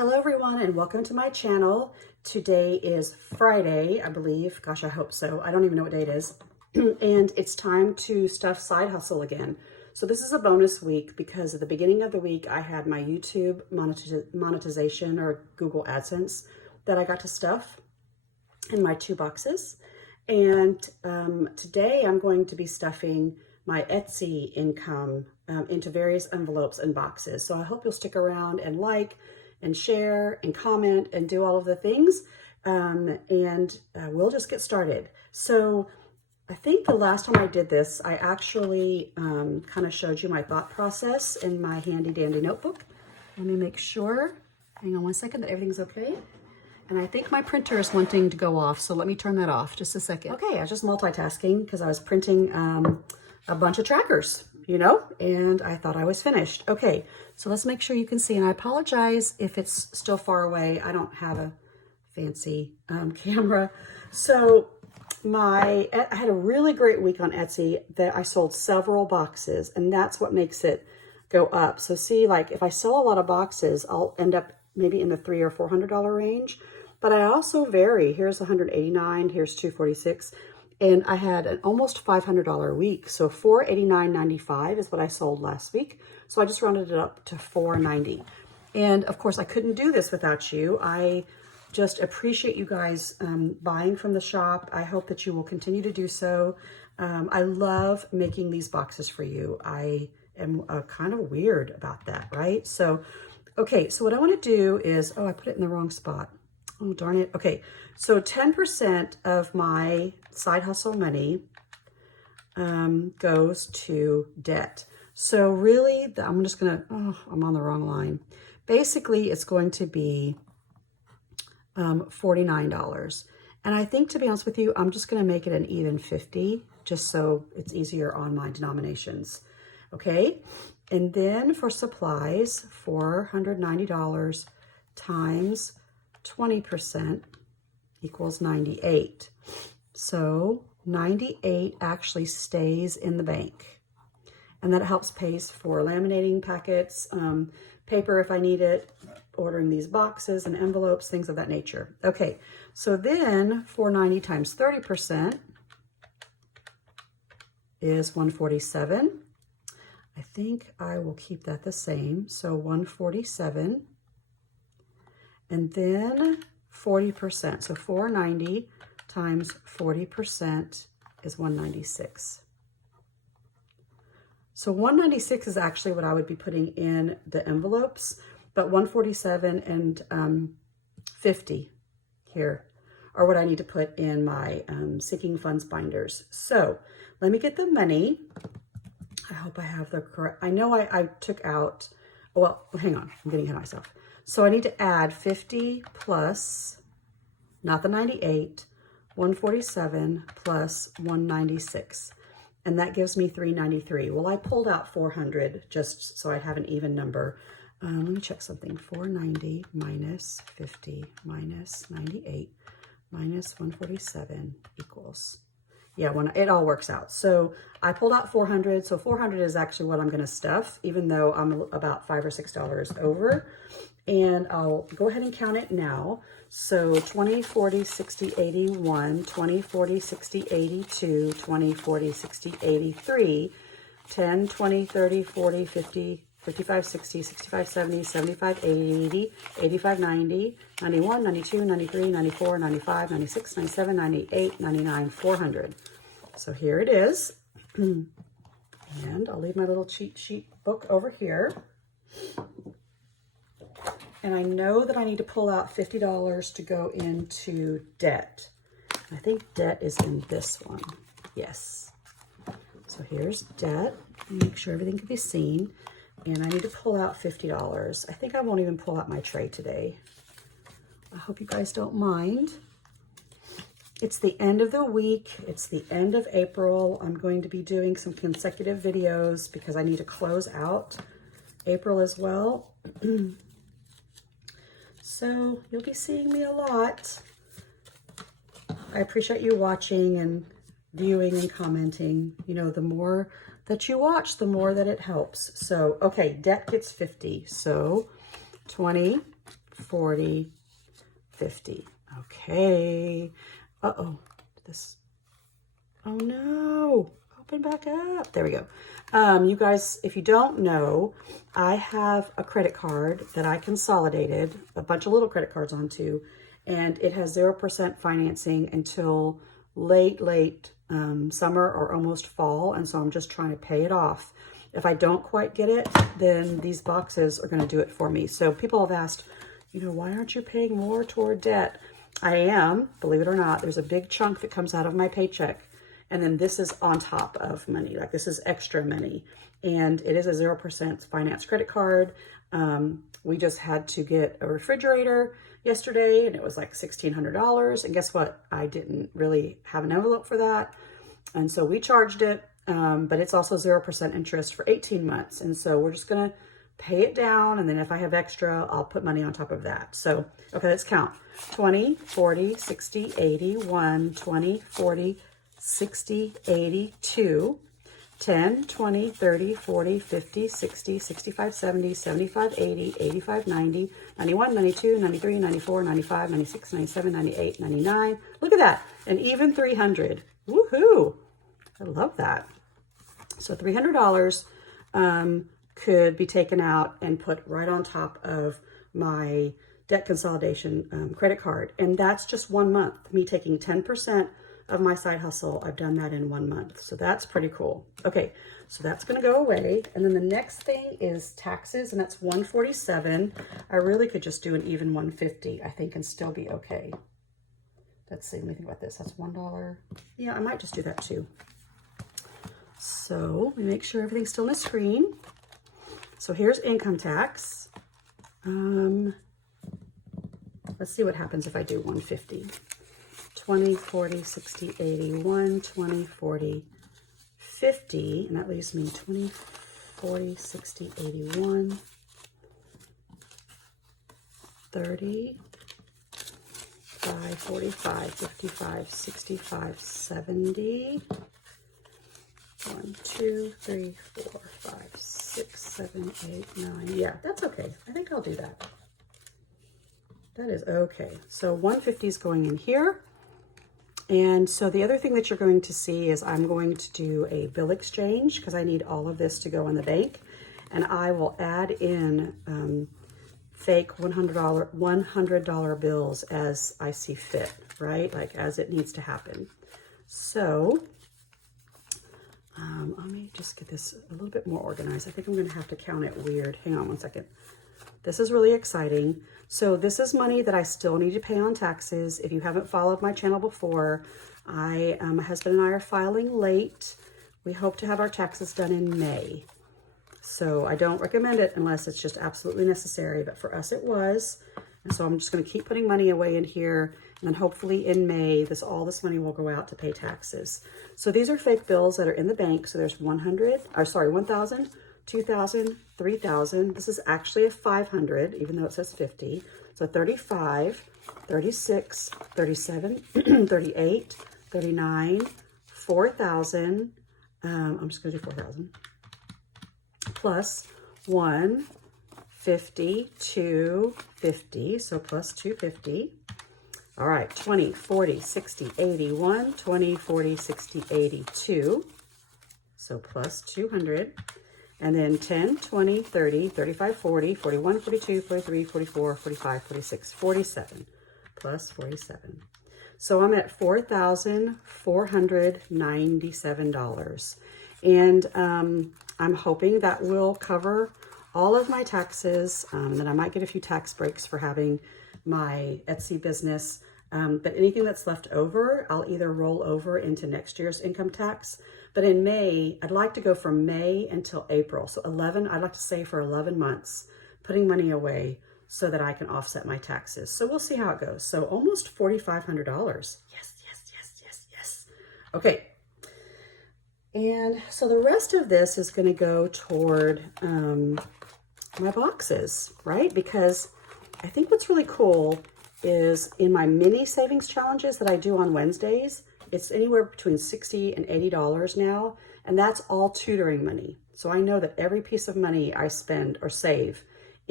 Hello everyone and welcome to my channel. Today is Friday, I believe. Gosh, I hope so. I don't even know what day it is. And it's time to stuff side hustle again. So this is a bonus week because at the beginning of the week, I had my YouTube monetization or Google AdSense that I got to stuff in my 2 boxes. And today I'm going to be stuffing my Etsy income into various envelopes and boxes. So I hope you'll stick around and like and share and comment and do all of the things. We'll just get started. So I think the last time I did this, I actually kind of showed you my thought process in my handy dandy notebook. Let me make sure, hang on one second, that everything's okay. And I think my printer is wanting to go off, so let me turn that off just a second. Okay, I was just multitasking because I was printing a bunch of trackers, you know, and I thought I was finished. Okay, so let's make sure you can see, and I apologize if it's still far away. I don't have a fancy camera. So I had a really great week on Etsy that I sold several boxes, and that's what makes it go up. So see, like if I sell a lot of boxes, I'll end up maybe in the $300 or $400 range, but I also vary. Here's 189, here's 246. And I had an almost $500 week. So $489.95 is what I sold last week. So I just rounded it up to $490. And of course I couldn't do this without you. I just appreciate you guys buying from the shop. I hope that you will continue to do so. I love making these boxes for you. I am kind of weird about that, right? So, okay, so what I want to do is, oh, I put it in the wrong spot. Oh, darn it. Okay, so 10% of my side hustle money goes to debt. So really, I'm just going to, oh, I'm on the wrong line. Basically, it's going to be $49. And I think, to be honest with you, I'm just going to make it an even 50, just so it's easier on my denominations. Okay, and then for supplies, $490 times 20% equals 98. So 98 actually stays in the bank. And that helps pay for laminating packets, paper if I need it, ordering these boxes and envelopes, things of that nature. Okay, so then 490 times 30% is 147. I think I will keep that the same. So 147. And then 40%. So 490 times 40% is 196. So 196 is actually what I would be putting in the envelopes, but 147 and 50 here are what I need to put in my Seeking Funds binders. So let me get the money. I hope I have the correct, I know I took out, well, hang on, I'm getting ahead of myself. So I need to add 50 plus, not the 98, 147 plus 196. And that gives me 393. Well, I pulled out 400 just so I'd have an even number. Let me check something. 490 minus 50 minus 98 minus 147 equals, yeah, it all works out. So I pulled out 400. So 400 is actually what I'm going to stuff, even though I'm about $5 or $6 over. And I'll go ahead and count it now. So 20, 40, 60, 81, 20, 40, 60, 82, 20, 40, 60, 83, 10, 20, 30, 40, 50, 55, 60, 65, 70, 75, 80, 85, 90, 91, 92, 93, 94, 95, 96, 97, 98, 99, 400. So here it is. And I'll leave my little cheat sheet book over here. And I know that I need to pull out $50 to go into debt. I think debt is in this one. Yes. So here's debt. Make sure everything can be seen. And I need to pull out $50. I think I won't even pull out my tray today. I hope you guys don't mind. It's the end of the week. It's the end of April. I'm going to be doing some consecutive videos because I need to close out April as well. So you'll be seeing me a lot. I appreciate you watching and viewing and commenting. You know, the more that you watch, the more that it helps. So, okay, debt gets 50. So 20, 40, 50. Okay. Uh-oh. Oh no. Open back up. There we go. You guys, if you don't know, I have a credit card that I consolidated a bunch of little credit cards onto, and it has 0% financing until late summer or almost fall. And so I'm just trying to pay it off. If I don't quite get it, then these boxes are going to do it for me. So people have asked, you know, why aren't you paying more toward debt? I am, believe it or not. There's a big chunk that comes out of my paycheck. And then this is on top of money, like this is extra money. And it is a 0% finance credit card. We just had to get a refrigerator yesterday and it was like $1,600. And guess what? I didn't really have an envelope for that. And so we charged it, but it's also 0% interest for 18 months. And so we're just gonna pay it down. And then if I have extra, I'll put money on top of that. So, okay, let's count. 20, 40, 60, 80, 1, 20, 40, 60, 80, 2, 10, 20, 30, 40, 50, 60, 65, 70, 75, 80, 85, 90, 91, 92, 93, 94, 95, 96, 97, 98, 99. Look at that. And even 300. Woohoo. I love that. So $300 could be taken out and put right on top of my debt consolidation credit card. And that's just 1 month. Me taking 10% of my side hustle. I've done that in 1 month. So that's pretty cool. Okay, so that's going to go away. And then the next thing is taxes, and that's 147. I really could just do an even 150, I think, and still be okay. Let's see, let me think about this. That's $1. Yeah, I might just do that too. So let me make sure everything's still on the screen. So here's income tax. Let's see what happens if I do 150. 20, 40, 60, 80, 1, 20, 40, 50, and that leaves me 20, 40, 60, 81, 30, 5, 45, 55, 65, 70, 1, 2, 3, 4, 5, 6, 7, 8, 9. Yeah, that's okay. I think I'll do that. That is okay. So 150 is going in here. And so the other thing that you're going to see is I'm going to do a bill exchange because I need all of this to go in the bank. And I will add in fake $100 bills as I see fit, right? Like as it needs to happen. So let me just get this a little bit more organized. I think I'm going to have to count it weird. Hang on one second. This is really exciting. So this is money that I still need to pay on taxes. If you haven't followed my channel before, my husband and I are filing late. We hope to have our taxes done in May. So I don't recommend it unless it's just absolutely necessary, but for us it was. And so I'm just going to keep putting money away in here, and then hopefully in May, all this money will go out to pay taxes. So these are fake bills that are in the bank. So there's 1,000, 2,000, 3,000. This is actually a 500, even though it says 50. So 35, 36, 37, 38, 39, 4,000. I'm just going to do 4,000. Plus 1, 50, 2, 50. So plus 250. All right, 20, 40, 60, 81, 20, 40, 60, 82. So plus 200. And then 10, 20, 30, 35, 40, 41, 42, 43, 44, 45, 46, 47, plus 47. So I'm at $4,497. And I'm hoping that will cover all of my taxes. Then I might get a few tax breaks for having my Etsy business. But anything that's left over, I'll either roll over into next year's income tax. But in May, I'd like to go from May until April. So I'd like to save for 11 months, putting money away so that I can offset my taxes. So we'll see how it goes. So almost $4,500. Yes, yes, yes, yes, yes. Okay. And so the rest of this is going to go toward my boxes, right? Because I think what's really cool is in my mini savings challenges that I do on Wednesdays, it's anywhere between $60 and $80 now, and that's all tutoring money. So I know that every piece of money I spend or save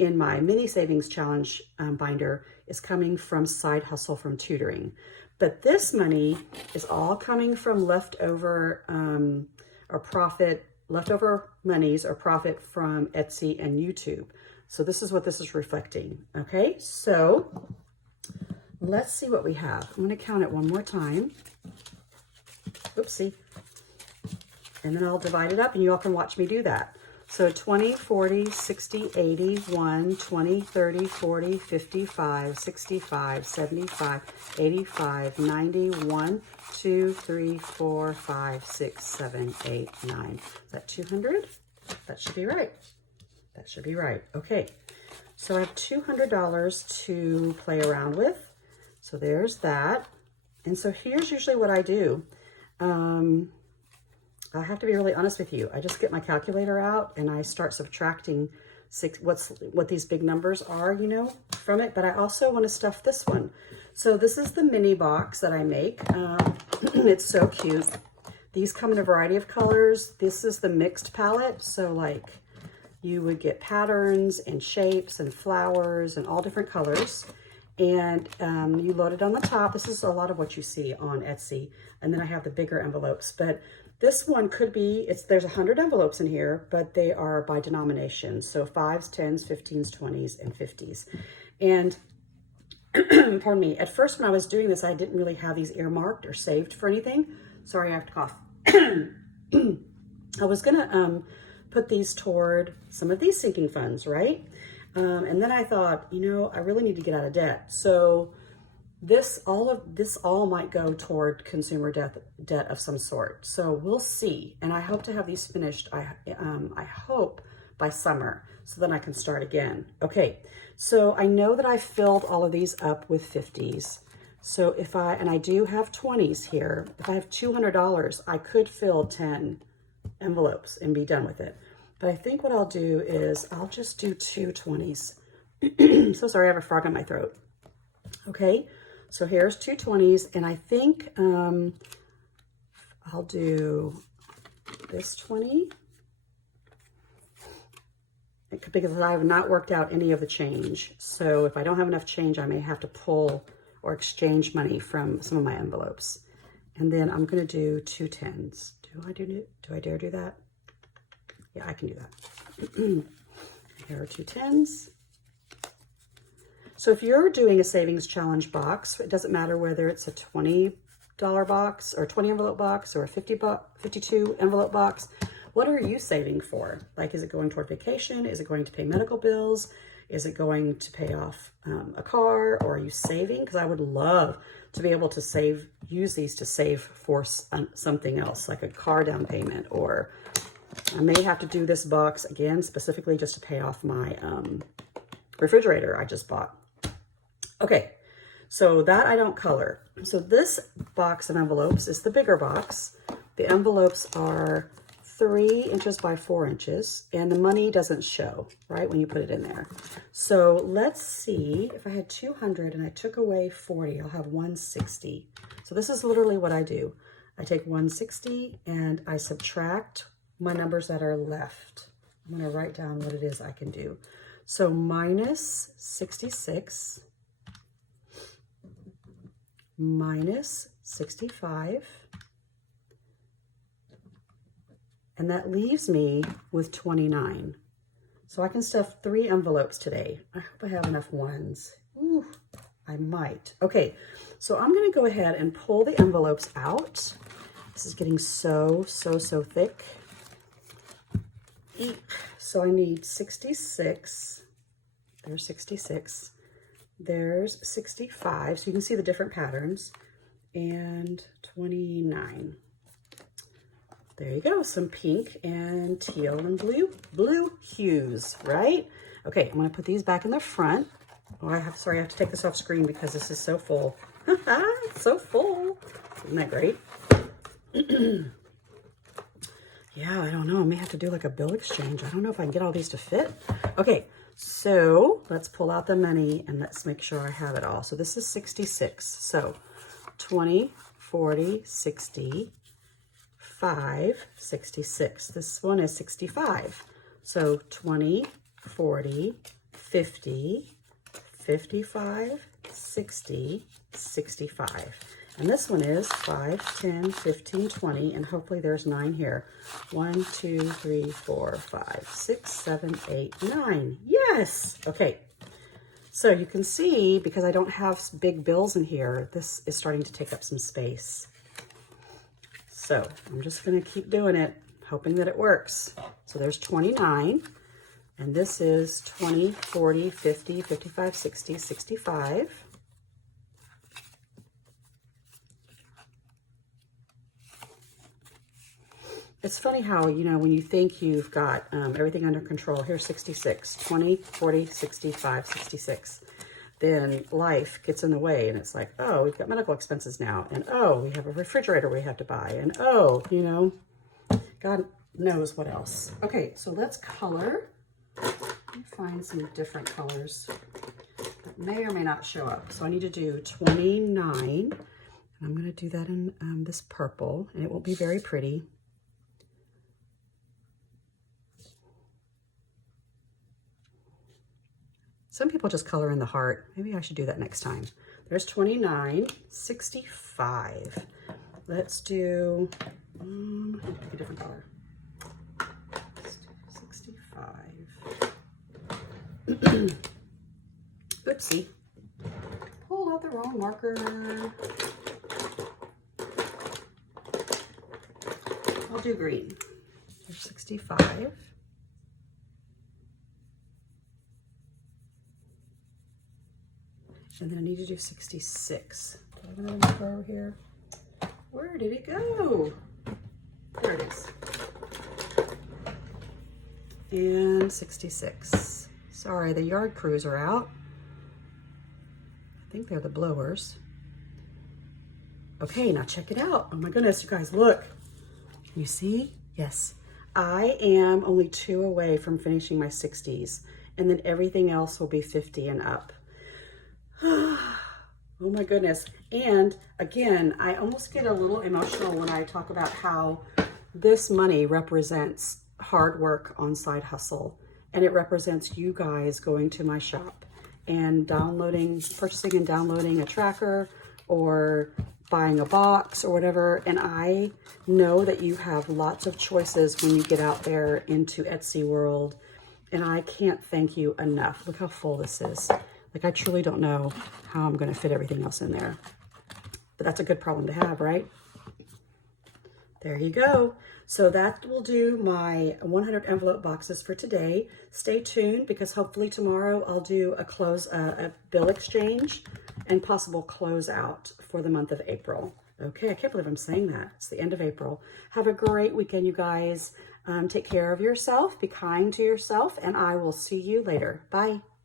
in my mini savings challenge binder is coming from side hustle from tutoring. But this money is all coming from leftover monies or profit from Etsy and YouTube. So this is what this is reflecting. Okay, so let's see what we have. I'm going to count it one more time. Oopsie. And then I'll divide it up and you all can watch me do that. So 20, 40, 60, 80, 1, 20, 30, 40, 55, 65, 75, 85, 90, 1, 2, 3, 4, 5, 6, 7, 8, 9. Is that 200? That should be right. That should be right. Okay. So I have $200 to play around with. So there's that. And so here's usually what I do. I have to be really honest with you. I just get my calculator out and I start subtracting what these big numbers are, you know, from it. But I also want to stuff this one. So this is the mini box that I make. It's so cute. These come in a variety of colors. This is the mixed palette. So like you would get patterns and shapes and flowers and all different colors. And you load it on the top. This is a lot of what you see on Etsy. And then I have the bigger envelopes. But this one could be, there's 100 envelopes in here, but they are by denomination. So 5s, 10s, 15s, 20s, and 50s. And pardon me, at first when I was doing this, I didn't really have these earmarked or saved for anything. Sorry, I have to cough. I was gonna put these toward some of these sinking funds, right? And then I thought, you know, I really need to get out of debt. So all might go toward consumer debt of some sort. So we'll see. And I hope to have these finished, I hope by summer, so then I can start again. Okay, so I know that I filled all of these up with 50s. So and I do have 20s here. If I have $200, I could fill 10 envelopes and be done with it. But I think what I'll do is I'll just do 2 20s. So sorry, I have a frog in my throat. Okay. So here's 2 20s, and I think I'll do this 20 because I have not worked out any of the change. So if I don't have enough change, I may have to pull or exchange money from some of my envelopes. And then I'm going to do 2 10s. Do I dare do that? Yeah, I can do that. Here are 2 10s. So if you're doing a savings challenge box, it doesn't matter whether it's a $20 box or 20 envelope box or a 52 envelope box. What are you saving for? Like, is it going toward vacation? Is it going to pay medical bills? Is it going to pay off a car? Or are you saving? Because I would love to be able to use these to save for something else, like a car down payment, or I may have to do this box again specifically just to pay off my refrigerator I just bought. Okay, so that I don't color. So this box of envelopes is the bigger box. The envelopes are 3 inches by 4 inches, and the money doesn't show, right, when you put it in there. So let's see, if I had 200 and I took away 40, I'll have 160. So this is literally what I do. I take 160 and I subtract my numbers that are left. I'm going to write down what it is I can do. So minus 66, minus 65, and that leaves me with 29. So I can stuff 3 envelopes today. I hope I have enough ones. Ooh, I might. Okay, so I'm going to go ahead and pull the envelopes out. This is getting so thick. So I need 66. There's 66. There's 65. So you can see the different patterns. And 29. There you go. Some pink and teal and blue hues, right? Okay, I'm going to put these back in the front. Oh, I have to take this off screen because this is so full. It's so full. Isn't that great? Yeah, I don't know. I may have to do like a bill exchange. I don't know if I can get all these to fit. Okay, so let's pull out the money and let's make sure I have it all. So this is 66. So 20, 40, 60, 5, 66. This one is 65. So 20, 40, 50, 55, 60, 65. And this one is 5, 10, 15, 20, and hopefully there's 9 here. 1, 2, 3, 4, 5, 6, 7, 8, 9. Yes! Okay. So you can see, because I don't have big bills in here, this is starting to take up some space. So I'm just going to keep doing it, hoping that it works. So there's 29, and this is 20, 40, 50, 55, 60, 65. It's funny how, you know, when you think you've got everything under control, here's 66, 20, 40, 65, 66. Then life gets in the way and it's like, oh, we've got medical expenses now. And oh, we have a refrigerator we have to buy. And oh, you know, God knows what else. Okay, so let's color. Let me find some different colors that may or may not show up. So I need to do 29. And I'm going to do that in this purple, and it won't be very pretty. Some people just color in the heart. Maybe I should do that next time. There's 29, 65. Let's do a different color. 65. Oopsie. Pulled out the wrong marker. I'll do green. There's 65. And then I need to do 66. Do I have another marker over here? Where did it go? There it is. And 66. Sorry, the yard crews are out. I think they're the blowers. Okay, now check it out. Oh my goodness, you guys, look. You see? Yes. I am only 2 away from finishing my 60s, and then everything else will be 50 and up. Oh my goodness. And again, I almost get a little emotional when I talk about how this money represents hard work on Side Hustle, and it represents you guys going to my shop and purchasing and downloading a tracker or buying a box or whatever. And I know that you have lots of choices when you get out there into Etsy world, and I can't thank you enough. Look how full this is. Like, I truly don't know how I'm going to fit everything else in there. But that's a good problem to have, right? There you go. So that will do my 100 envelope boxes for today. Stay tuned, because hopefully tomorrow I'll do a bill exchange and possible closeout for the month of April. Okay, I can't believe I'm saying that. It's the end of April. Have a great weekend, you guys. Take care of yourself. Be kind to yourself, and I will see you later. Bye.